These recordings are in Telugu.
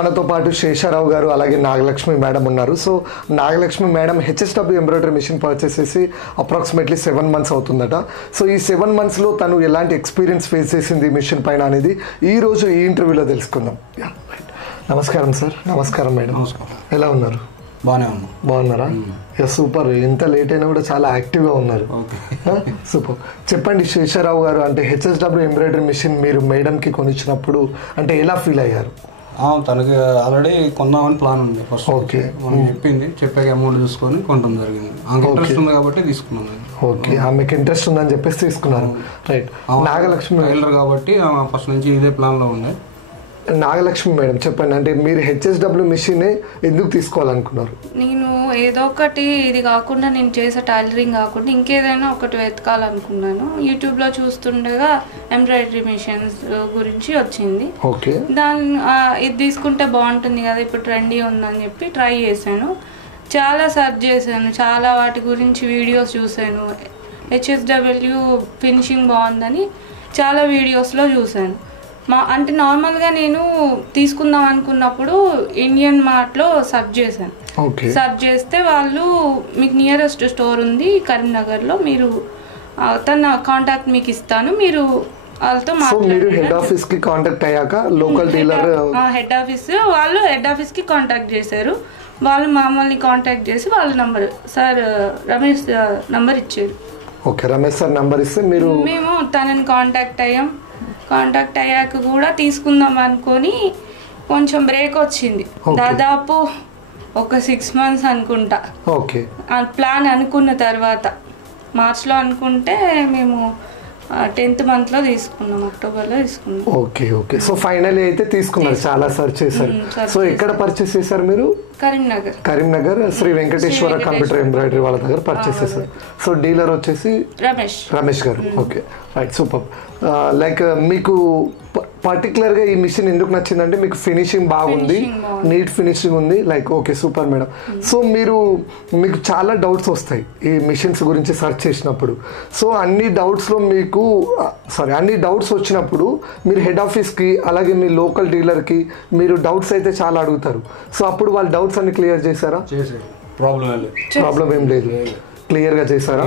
మనతో పాటు శేషారావు గారు అలాగే నాగలక్ష్మి మేడం ఉన్నారు. So Nagalakshmi madam HSW embroidery machine purchase చేసి అప్రాక్సిమేట్లీ 7 months అవుతుందట. సో ఈ 7 monthsలో తను ఎలాంటి ఎక్స్పీరియన్స్ ఫేస్ చేసింది మిషన్ పైన అనేది ఈరోజు ఈ ఇంటర్వ్యూలో తెలుసుకుందాం. నమస్కారం సార్. నమస్కారం మేడం. ఎలా ఉన్నారు? బాగున్నారా? సూపర్. ఎంత లేట్ అయినా కూడా చాలా యాక్టివ్గా ఉన్నారు. సూపర్. చెప్పండి శేషారావు గారు, అంటే హెచ్ఎస్డబ్ల్యూ ఎంబ్రాయిడరీ మిషన్ మీరు మేడంకి కొనిచ్చినప్పుడు అంటే ఎలా ఫీల్ అయ్యారు? తనకి ఆల్రెడీ కొందామని ప్లాన్ ఉంది. ఫస్ట్ ఓకే మనం చెప్పాక అమౌంట్ చూసుకొని కొనడం జరిగింది. ఆమెకు ఇంట్రెస్ట్ ఉంది కాబట్టి తీసుకున్నాను. ఓకే, ఆమెకి ఇంట్రెస్ట్ ఉందని చెప్పేసి తీసుకున్నారు. రైట్. నాగలక్ష్మి టైలర్ కాబట్టి ఫస్ట్ నుంచి ఇదే ప్లాన్లో ఉండే. నాగలక్ష్మి మేడం చెప్పండి, అంటే మీరు హెచ్ఎస్డబ్ల్యూ మిషన్ ఎందుకు తీసుకోవాలనుకున్నారు? నేను ఏదో ఒకటి ఇది కాకుండా నేను చేసే టైలరింగ్ కాకుండా ఇంకేదైనా ఒకటి వెతకాలనుకున్నాను. యూట్యూబ్లో చూస్తుండగా ఎంబ్రాయిడరీ మిషన్స్ గురించి వచ్చింది. ఓకే, ఇది తీసుకుంటే బాగుంటుంది కదా, ఇప్పుడు ట్రెండీ ఉందని చెప్పి ట్రై చేశాను. చాలా సెర్చ్ చేశాను, చాలా వాటి గురించి వీడియోస్ చూశాను. హెచ్ఎస్డబ్ల్యూ ఫినిషింగ్ బాగుందని చాలా వీడియోస్లో చూశాను. అంటే నార్మల్గా నేను తీసుకుందాం అనుకున్నప్పుడు ఇండియన్ మార్ట్లో సెర్చ్ చేశాను. సెర్చ్ చేస్తే వాళ్ళు మీకు నియరెస్ట్ స్టోర్ ఉంది కరీంనగర్లో, మీరు తన కాంటాక్ట్ మీకు ఇస్తాను, మీరు వాళ్ళతో మాట్లాడారు. హెడ్ ఆఫీస్ కి కాంటాక్ట్ అయ్యాక లోకల్ డీలర్ హెడ్ ఆఫీస్ వాళ్ళు హెడ్ ఆఫీస్ కి కాంటాక్ట్ చేశారు. వాళ్ళు మమ్మల్ని కాంటాక్ట్ చేసి వాళ్ళ నంబర్ సార్ రమేష్ నంబర్ ఇచ్చారు. ఓకే, రమేష్ సార్ నంబర్ ఇస్తే మీరు మేము తనని కాంటాక్ట్ అయ్యాం. కాంటాక్ట్ అయ్యాక కూడా తీసుకుందాం అనుకొని కొంచెం బ్రేక్ వచ్చింది. దాదాపు ఒక 6 months అనుకుంటా. ఓకే, ప్లాన్ అనుకున్న తర్వాత మార్చ్లో అనుకుంటే మేము 10th month లో తీసుకున్నాం, అక్టోబర్లో తీసుకున్నాం. Okay okay. సో ఫైనల్లీ అయితే తీసుకున్నారు. చాలా సర్చ్ చేశారు. సో ఎక్కడ పర్చేస్ చేశారు మీరు? కరీంనగర్ శ్రీ వెంకటేశ్వర కంప్యూటర్ ఎంబ్రాయిడరీ వాళ్ళ దగ్గర పర్చేస్ చేశారు. సో డీలర్ వచ్చేసి రమేష్ గారు. Okay, right, super. లైక్ మీకు పర్టికులర్గా ఈ మిషన్ ఎందుకు నచ్చిందంటే మీకు ఫినిషింగ్ బాగుంది, నీట్ ఫినిషింగ్ ఉంది. Like okay, super madam. So మీకు చాలా డౌట్స్ వస్తాయి ఈ మిషన్స్ గురించి సెర్చ్ చేసినప్పుడు. సో అన్ని డౌట్స్ వచ్చినప్పుడు మీరు హెడ్ ఆఫీస్కి అలాగే మీ లోకల్ డీలర్కి మీరు డౌట్స్ అయితే చాలా అడుగుతారు. సో అప్పుడు వాళ్ళ డౌట్స్ అన్ని క్లియర్ చేశారా? ప్రాబ్లం ఏం లేదు, క్లియర్ గా చేశారా?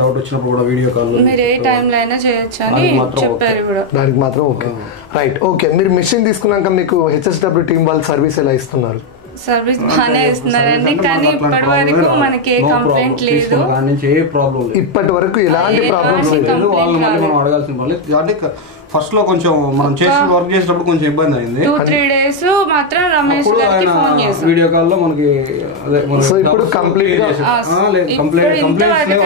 డౌట్ వచ్చినప్పుడు కూడా వీడియో కాల్ మీరు ఏ టైంలో అయినా చేయొచ్చు అని చెప్పారు కూడా. దానికి మాత్రం ఓకే, రైట్. ఓకే, మీరు మిషన్ తీసుకున్నాక మీకు హెచ్ఎస్డబ్ల్యూ టీం వాళ్ళు సర్వీస్ ఎలా ఇస్తున్నారు? సర్వీస్ బాగానే ఇస్తున్నారండి, కానీ ఇప్పటి వరకు మనకి ఏ కంప్లైంట్ లేదు. ఇప్పటి వరకు ఎలాంటి ప్రాబ్లమ్స్ లేదు. వాళ్ళు మనం అడగాల్సిన వాళ్ళు ఫస్ట్ లో కొంచెం మనం వర్క్ చేసేటప్పుడు కొంచెం ఇబ్బంది అయింది. 2-3 days మాత్రం రమేష్ గారికి ఫోన్ చేశాం వీడియో కాల్ లో మనకి. సో ఇప్పుడు కంప్లీట్ గా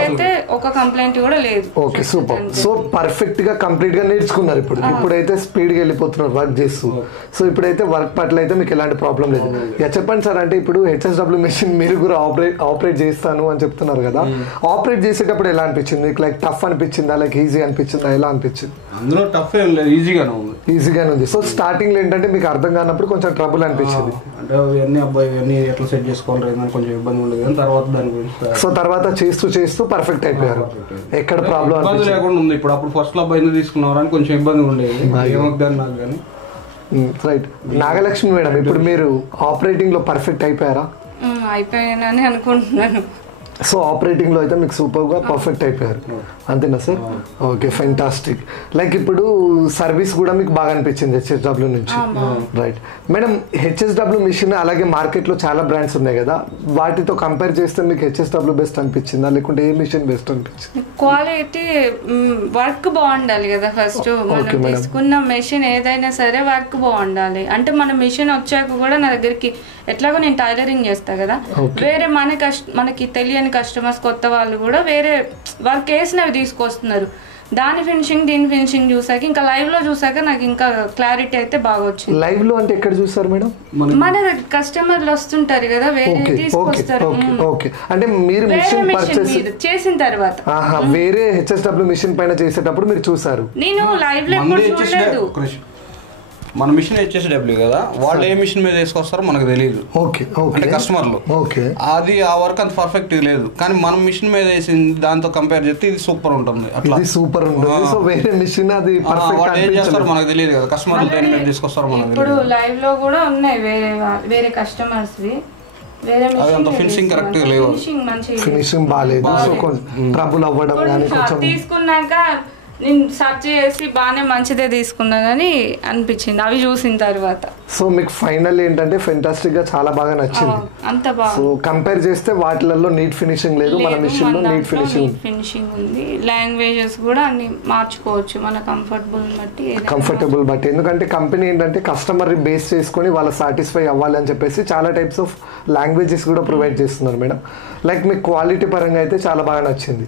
అయితే ఒక కంప్లైంట్ కూడా లేదు. Okay, super. సో పర్ఫెక్ట్ గా కంప్లీట్ గా నేర్చుకున్నారు. ఇప్పుడైతే స్పీడ్ గా వెళ్ళిపోతున్నారు వర్క్ చేస్తూ. సో ఇప్పుడైతే వర్క్ పట్ల అయితే మీకు ఎలాంటి ప్రాబ్లం లేదు. చెప్పండి సార్, అంటే ఇప్పుడు హెచ్ఎస్డబ్ల్యూ మిషన్ మీరు కూడా ఆపరేట్ చేస్తాను అని చెప్తున్నారు కదా, ఆపరేట్ చేసేటప్పుడు ఎలా అనిపించింది? మీకు లైక్ టఫ్ అనిపించిందా, లైక్ ఈజీ అనిపించిందా, ఎలా అనిపించింది? అందులో టఫ్ ఈజీగానే ఉంది. సో స్టార్టింగ్ లో ఏంటంటే మీకు అర్థం కానప్పుడు కొంచెం ట్రబుల్ అనిపించింది. అంటే ఇవన్నీ ఎట్లా సెట్ చేసుకోవాలి కొంచెం ఇబ్బంది ఉండేది, కానీ తర్వాత దాని గురించి సో తర్వాత చేస్తూ పర్ఫెక్ట్ అయిపోయారు. ఎక్కడ ప్రాబ్లం లేకుండా ఉంది. ఇప్పుడు ఫస్ట్ లో అబ్బాయి తీసుకున్నారు అని కొంచెం ఇబ్బంది ఉండేది, ఏమవుతుంది నాకు కానీ. రైట్. నాగలక్ష్మి మేడం, ఇప్పుడు మీరు ఆపరేటింగ్ లో పర్ఫెక్ట్ అయిపోయారా? అయిపోయానని అనుకుంటున్నాను. సో ఆపరేటింగ్లో అయితే మీకు సూపర్గా పర్ఫెక్ట్ అయిపోయారు, అంతేనా సార్? Okay, fantastic. లైక్ ఇప్పుడు సర్వీస్ కూడా మీకు బాగా అనిపించింది హెచ్ఎస్డబ్ల్యూ నుంచి, రైట్ మేడం? హెచ్ఎస్డబ్ల్యూ మిషన్ అలాగే మార్కెట్లో చాలా బ్రాండ్స్ ఉన్నాయి కదా, వాటితో కంపేర్ చేస్తే మీకు హెచ్ఎస్డబ్ల్యూ బెస్ట్ అనిపించిందా, లేకుంటే ఏ మిషన్ బెస్ట్ అనిపించింది? క్వాలిటీ, వర్క్ బాగుండాలి కదా ఫస్ట్. మనం తీసుకున్న మిషన్ ఏదైనా సరే వర్క్ బాగుండాలి. అంటే మన మిషన్ వచ్చాక కూడా నా దగ్గరికి ఎట్లాగో నేను టైలరింగ్ చేస్తా కదా, వేరే మనకి తెలియని కస్టమర్స్ కొత్త వాళ్ళు కూడా వేరే వర్క్ వేసినవి తీసుకొస్తున్నారు. దాని ఫినిషింగ్ దీని ఫినిషింగ్ చూసాక ఇంకా లైవ్ లో చూసాక నాకు ఇంకా క్లారిటీ అయితే బాగా వచ్చింది. లైవ్ లో అంటే ఎక్కడ చూసారు మేడం? మన కస్టమర్లు వస్తుంటారు కదా, వేరే తీసుకొస్తారు. అంటే మీరు మిషన్ పర్చేస్ చేసిన తర్వాత వేరే హెచ్ఎస్డబ్ల్యూ మిషన్ పైన చేసేటప్పుడు మీరు చూసారు? నేను లైవ్ లో ఎప్పుడు చూడలేదు. మన మిషన్ HSW కదా, వాళ్ళు ఏ మిషన్ మీద వేసుకొస్తారో మనకు తెలియదు. ఓకే అంటే కస్టమర్లు ఓకే అది ఆ వర్క్ అంత పర్ఫెక్ట్ లేదు, కానీ మనం మిషన్ మీద వేసి దాంతో కంపేర్ చేస్తే ఇది సూపర్ ఉంటుంది. అట్లా సూపర్ ఉంటుంది. సో వేరే మిషన్ అది వాళ్ళు ఏం చేస్తారో మనకు తెలియదు కదా, కస్టమర్లు దేని మీద తీసుకొస్తారో మనకు ఇప్పుడు లైవ్ లో కూడా ఉన్నాయి వేరే కస్టమర్స్ ఫినిషింగ్ కరెక్ట్ గా లేవు, ఫినిషింగ్ బాగాలేదు. సో కొంచెం ట్రబుల్ అవ్వడం కానీ కొంచెం తీసుకున్నాక నేను సర్చ్ చేసి బాగానే మంచిదే తీసుకున్నా కానీ అనిపించింది అవి చూసిన తర్వాత. సో మీకు ఫైనల్ ఏంటంటే ఫెంటాస్టిక్ గా చాలా బాగా నచ్చింది. అంత బాగా సో కంపేర్ చేస్తే వాటిలలో నీట్ ఫినిషింగ్ లేదు, మన మిషన్ లో నీట్ ఫినిషింగ్ ఉంది. లాంగ్వేజెస్ కూడా అన్ని మార్చుకోవచ్చు మన కంఫర్టబుల్ బట్టి. ఎందుకంటే కంపెనీ ఏంటంటే కస్టమర్ బేస్ చేసుకొని వాళ్ళ సాటిస్ఫై అవ్వాలి అని చెప్పేసి చాలా టైప్స్ ఆఫ్ లాంగ్వేజెస్ కూడా ప్రొవైడ్ చేస్తున్నారు మేడం. లైక్ మీకు క్వాలిటీ పరంగా అయితే చాలా బాగా నచ్చింది.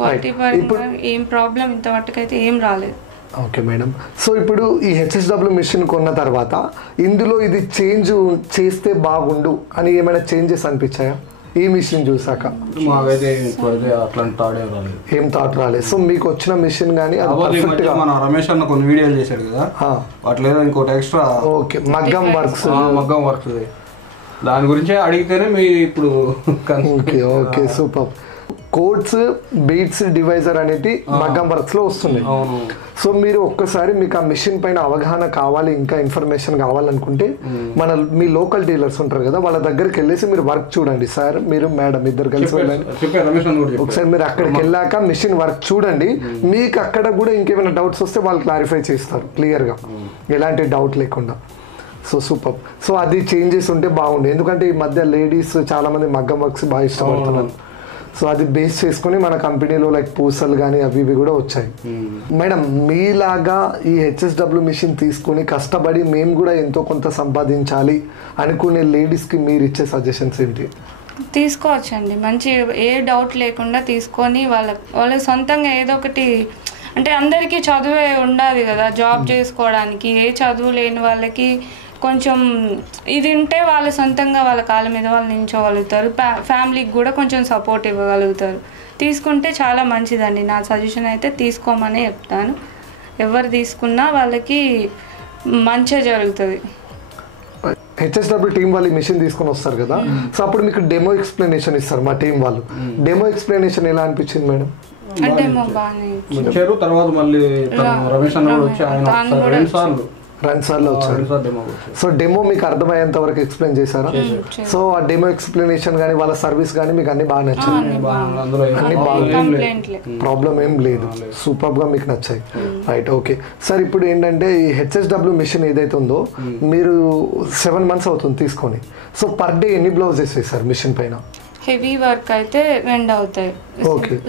క్వాలిటీ పరంగా ఏం ప్రాబ్లం ఇంతవరకు అయితే ఏం రాలేదు. Okay madam. సో ఇప్పుడు ఈ HSW మిషన్ కొన్న తర్వాత ఇందులో ఇది చేంజ్ చేస్తే బాగుండు అని ఏమైనా చేంజెస్ అనిపించాయా ఈ మిషన్ చూసాక? ఏం థాట్ రాలేదు. సో మీకు వచ్చిన మిషన్ కానీ మన రమేష్ అన్న కొన్ని వీడియోలు చేశాడు కదా, వాటిలో ఇంకోటి ఎక్స్ట్రా ఓకే మగ్గం వర్క్స్ దాని గురించి అడిగితేనే మీ ఇప్పుడు okay okay super. Codes beats divisor అనేది మగ్గం వర్క్స్ లో వస్తున్నాయి. సో మీరు ఒక్కసారి మీకు ఆ మిషన్ పైన అవగాహన కావాలి, ఇంకా ఇన్ఫర్మేషన్ కావాలనుకుంటే మీ లోకల్ డీలర్స్ ఉంటారు కదా, వాళ్ళ దగ్గరికి వెళ్ళేసి మీరు వర్క్ చూడండి. సార్ మీరు మేడం ఇద్దరు కలిసి వెళ్ళండి ఒకసారి, మీరు అక్కడికి వెళ్ళాక మిషన్ వర్క్ చూడండి. మీకు అక్కడ కూడా ఇంకేమైనా డౌట్స్ వస్తే వాళ్ళు క్లారిఫై చేస్తారు క్లియర్ గా, ఎలాంటి డౌట్ లేకుండా. So super. సో అది చేంజెస్ ఉంటే బాగుండే, ఎందుకంటే ఈ మధ్య లేడీస్ చాలా మంది మగ్గం వర్క్స్ బాగా ఇష్టపడుతున్నారు. సో అది బేస్ చేసుకుని మన కంపెనీలో లైక్ పూసలు కానీ అవి ఇవి కూడా వచ్చాయి. మేడం మీలాగా ఈ HSW మిషన్ తీసుకుని కష్టపడి మేము కూడా ఎంతో కొంత సంపాదించాలి అనుకునే లేడీస్కి మీరు ఇచ్చే సజెషన్స్ ఏంటి? తీసుకోవచ్చండి, మంచి ఏ డౌట్ లేకుండా తీసుకొని వాళ్ళ సొంతంగా ఏదో ఒకటి, అంటే అందరికీ చదువే ఉండాలి కదా జాబ్ చేసుకోవడానికి. ఏ చదువు లేని వాళ్ళకి కొంచెం ఇది ఉంటే వాళ్ళు సొంతంగా వాళ్ళ కాళ్ళ మీద వాళ్ళు నిల్చోగలుగుతారు, ఫ్యామిలీకి కూడా కొంచెం సపోర్ట్ ఇవ్వగలుగుతారు. తీసుకుంటే చాలా మంచిదండి. నా సజెషన్ అయితే తీసుకోమని చెప్తాను. ఎవరు తీసుకున్నా వాళ్ళకి మంచిగా జరుగుతుంది. HSW టీం వాళ్ళు ఈ మిషన్ తీసుకొని వస్తారు కదా, సో అప్పుడు మీకు డెమో ఎక్స్ప్లెనేషన్ ఇస్తారు మా టీం వాళ్ళు. డెమో ఎక్స్ప్లెనేషన్ ఎలా అనిపించింది మేడం? డెమో బాగానే ఇచ్చారు. తర్వాత మళ్ళీ రమేష్ అన్న కూడా వచ్చి ఆయన రన్సార్లో వచ్చారు. సో డెమో మీకు అర్థమయ్యేంత వరకు ఎక్స్ప్లెయిన్ చేశారా? సో ఆ డెమో ఎక్స్ప్లెనేషన్ కానీ వాళ్ళ సర్వీస్ కానీ మీకు అన్ని బాగా నచ్చాయి? అన్ని బాగా, ప్రాబ్లం ఏం లేదు, సూపర్ గా మీకు నచ్చాయి. Right okay sir. ఇప్పుడు ఏంటంటే ఈ HSW మిషన్ ఏదైతే ఉందో మీరు 7 months అవుతుంది తీసుకొని. సో పర్ డే ఎన్ని బ్లౌజెస్ వేస్తారు మిషన్ పైన? హెవీ వర్క్ అయితే 2 అవుతాయి,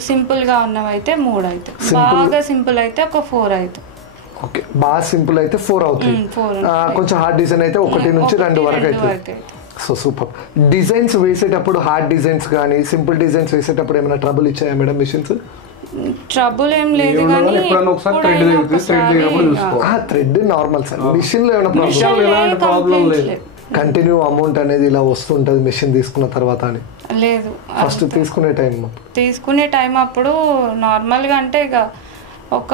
సింపుల్ గా ఉన్నవి అయితే 3 అవుతాయి, బాగా సింపుల్ అయితే ఒక 4 అవుతాయి. ఓకే, బాగా సింపుల్ అయితే 4 అవుతాయి, కొంచెం హార్డ్ డిజైన్ అయితే 1 నుంచి 2 వరకు అవుతాయి. So super. డిజైన్స్ వేసేటప్పుడు హార్డ్ డిజైన్స్ కానీ సింపుల్ డిజైన్స్ వేసేటప్పుడు ఏమైనా ట్రబుల్ ఇచ్చాయా మేడం మిషన్స్? ట్రబుల్ ఏం లేదు కానీ థ్రెడ్ నార్మల్ సార్. మిషన్ లో ఏమైనా ప్రాబ్లం లేదు? కంటిన్యూ అమౌంట్ అనేది ఇలా వస్తుంటది మిషన్ తీసుకున్న తర్వాత అని లేదు? ఫస్ట్ తీసుకునే టైం అప్పుడు నార్మల్గా అంటే ఇక ఒక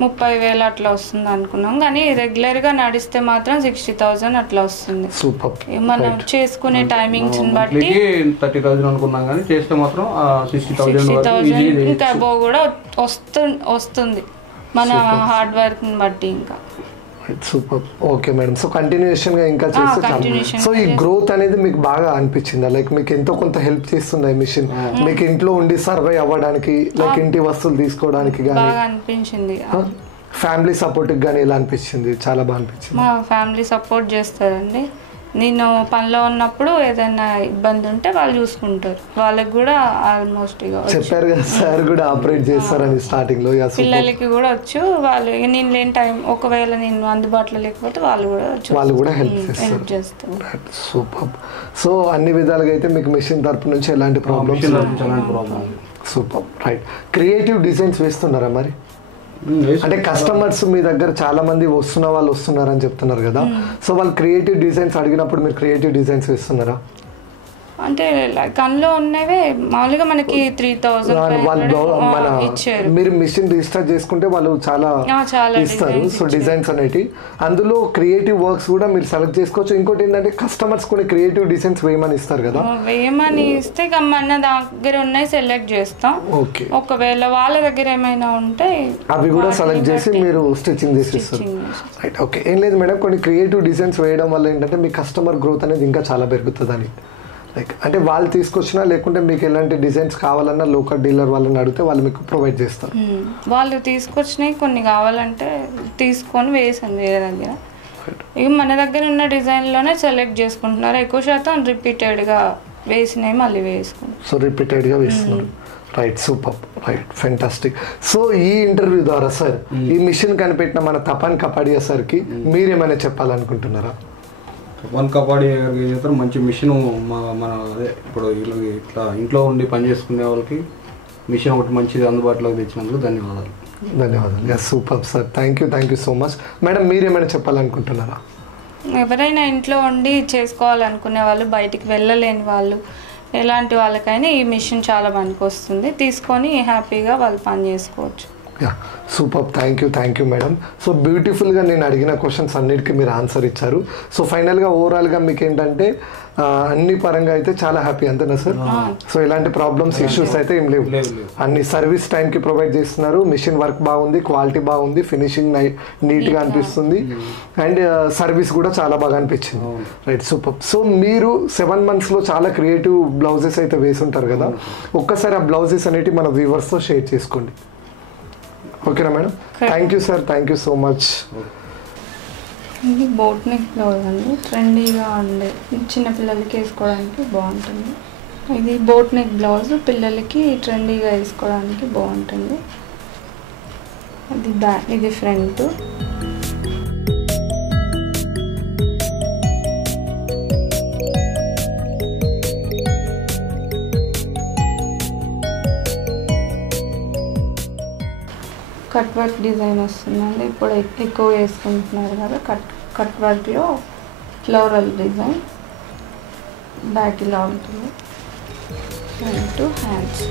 30,000 అట్లా వస్తుంది అనుకున్నాం, కానీ రెగ్యులర్ గా నడిస్తే మాత్రం 60,000 అట్లా వస్తుంది. సూపర్. మనం చేసుకునే టైమింగ్స్ బట్టి 30,000 అనుకున్నాం, కానీ చేస్తే మాత్రం 60,000 ఇంకా అబోవ్ కూడా వస్తుంది మన హార్డ్ వర్క్ బట్టి. ఇంకా super. Okay madam. So continuation గా ఇంకా చేస్తే చాలు. సో ఈ గ్రోత్ అనేది మీకు బాగా అనిపించిందా? లైక్ మీకు ఎంతో కొంత హెల్ప్ చేస్తుంది ఈ మిషన్ మీకు ఇంట్లో ఉండి సర్వై అవ్వడానికి, లైక్ ఇంటి వస్తువులు తీసుకోవడానికి కానీ అనిపించింది? ఫ్యామిలీ సపోర్ట్ కానీ ఎలా అనిపించింది? చాలా బాగా అనిపించింది. మా ఫ్యామిలీ సపోర్ట్ చేస్తారండి. నేను పనిలో ఉన్నప్పుడు ఏదైనా ఇబ్బంది ఉంటే వాళ్ళు చూసుకుంటారు. వాళ్ళకి కూడా ఆల్మోస్ట్ చెప్పారు కదా సార్ కూడా ఆపరేట్ చేస్తారని స్టార్టింగ్ లో. పిల్లలకి కూడా వచ్చు. వాళ్ళు నేను లేని టైం ఒకవేళ నేను అందుబాటులో లేకపోతే వాళ్ళు కూడా హెల్ప్ చేస్తారు. సూపర్. సో అన్ని విధాలుగా అయితే మీకు మిషన్ తరపు నుంచి ఎలాంటి problems? Super. Right. Creative designs వేస్తున్నారా మరి? అంటే కస్టమర్స్ మీ దగ్గర చాలా మంది వస్తున్నారని చెప్తున్నారు కదా, సో వాళ్ళు క్రియేటివ్ డిజైన్స్ అడిగినప్పుడు మీరు క్రియేటివ్ డిజైన్స్ వేస్తున్నారా? అంటే లైక్ అందులో ఉన్నవే మామూలుగా మనకి 3,500 ఇచ్చారు. మీరు మిషన్ రిజిస్టర్ చేసుకుంటే వాళ్ళు చాలా ఇస్తారు. సో డిజైన్స్ అనేవి అందులో క్రియేటివ్ వర్క్స్ కూడా మీరు సెలెక్ట్ చేసుకోవచ్చు. ఇంకోటి ఏంటంటే కస్టమర్స్ కూడా క్రియేటివ్ డిజైన్స్ వేయమని ఇస్తారు కదా, వేయమని ఇస్తే మన దగ్గర ఉన్నాయి సెలెక్ట్ చేస్తాం. ఓకే, ఒకవేళ వాళ్ళ దగ్గర ఏమైనా ఉంటే అవి కూడా సెలెక్ట్ చేసి మీరు స్టిచ్చింగ్ చేసిస్తారు. Right, okay. ఏం లేదు మేడం, కొన్ని క్రియేటివ్ డిజైన్స్ వేయడం వల్ల ఏంటంటే మీ కస్టమర్ గ్రోత్ అనేది ఇంకా చాలా పెరుగుతుందని. లైక్ అంటే వాళ్ళు తీసుకొచ్చినా లేకుంటే మీకు ఎలాంటి డిజైన్స్ కావాలన్నా లోకల్ డీలర్ వాళ్ళని అడిగితే వాళ్ళు మీకు ప్రొవైడ్ చేస్తారు. వాళ్ళు తీసుకొచ్చినాయి కొన్ని కావాలంటే తీసుకొని వేసాను వేరే దగ్గర. ఇక మన దగ్గర ఉన్న డిజైన్లోనే సెలెక్ట్ చేసుకుంటున్నారు. ఎక్కువ శాతం రిపీటెడ్గా వేసినవి మళ్ళీ వేసుకుంటారు. సో రిపీటెడ్గా వేస్తున్నారు. Right, super, right, fantastic. So ఈ ఇంటర్వ్యూ ద్వారా సార్ ఈ మిషన్ కనిపెట్టిన మన తపన్ కపాడియా సార్కి మీరేమైనా చెప్పాలనుకుంటున్నారా? తపన్ కపాడియా గారికి చేస్తారు మంచి మిషన్. మన అదే ఇప్పుడు ఇట్లా ఇంట్లో ఉండి పని చేసుకునే వాళ్ళకి మిషన్ ఒకటి మంచిది అందుబాటులోకి తెచ్చినందుకు ధన్యవాదాలు. ధన్యవాదాలు. Super sir, thank you so much. Madam మీరేమైనా చెప్పాలనుకుంటున్నారా? ఎవరైనా ఇంట్లో ఉండి చేసుకోవాలనుకునే వాళ్ళు, బయటికి వెళ్ళలేని వాళ్ళు, ఎలాంటి వాళ్ళకైనా ఈ మిషన్ చాలా పనికి వస్తుంది. తీసుకొని హ్యాపీగా వాళ్ళు పని చేసుకోవచ్చు. Super, thank you madam. So బ్యూటిఫుల్గా నేను అడిగిన క్వశ్చన్స్ అన్నిటికీ మీరు ఆన్సర్ ఇచ్చారు. సో ఫైనల్గా ఓవరాల్గా మీకు ఏంటంటే అన్ని పరంగా అయితే చాలా హ్యాపీ, అంతేనా సార్? సో ఎలాంటి ప్రాబ్లమ్స్ ఇష్యూస్ అయితే ఏం లేవు. అన్ని సర్వీస్ టైంకి ప్రొవైడ్ చేస్తున్నారు. మిషన్ వర్క్ బాగుంది, క్వాలిటీ బాగుంది, ఫినిషింగ్ నీట్గా అనిపిస్తుంది, అండ్ సర్వీస్ కూడా చాలా బాగా అనిపించింది. Right, super. సో మీరు 7 monthsలో చాలా క్రియేటివ్ బ్లౌజెస్ అయితే వేసి ఉంటారు కదా, ఒక్కసారి ఆ బ్లౌజెస్ అనేవి మన వ్యూవర్స్తో షేర్ చేసుకోండి. ఓకేనా madam? Thank you sir, thank you so much. ఇది బోట్ నెక్ బ్లౌజ్ అండి, ట్రెండీగా ఉండే చిన్నపిల్లలకి వేసుకోవడానికి బాగుంటుంది. ఇది బోట్ నెక్ బ్లౌజ్ పిల్లలకి ట్రెండీగా వేసుకోవడానికి బాగుంటుంది. ఇది ఫ్రంట్. కట్ వర్క్ డిజైన్ వస్తుందండి, ఇప్పుడు ఎక్కువ వేసుకుంటున్నారు కదా. కట్ వర్క్లో ఫ్లోరల్ డిజైన్, బ్యాక్ ఇలా ఉంటుంది, ఫ్రంట్ హ్యాండ్స్.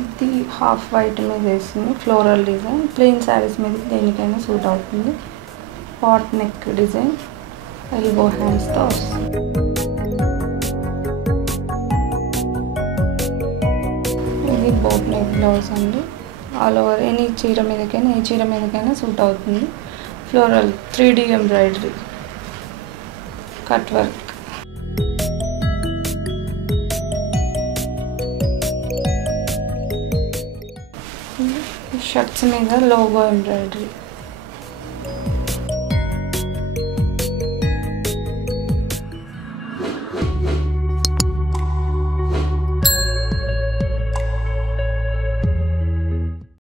ఇది హాఫ్ వైట్ మీద వేస్తుంది, ఫ్లోరల్ డిజైన్. ప్లెయిన్ శారీస్ మీద దేనికైనా సూట్ అవుతుంది. పాట్ నెక్ డిజైన్, ఎల్బో హ్యాండ్స్తో వస్తుంది. ఇది బోట్ నెక్ బ్లౌజ్ అండి, ఆల్ ఓవర్ ఎనీ చీర మీదకైనా ఏ చీర మీదకైనా సూట్ అవుతుంది. Floral 3D embroidery, cut work. Shirts మీద లోగో ఎంబ్రాయిడరీ.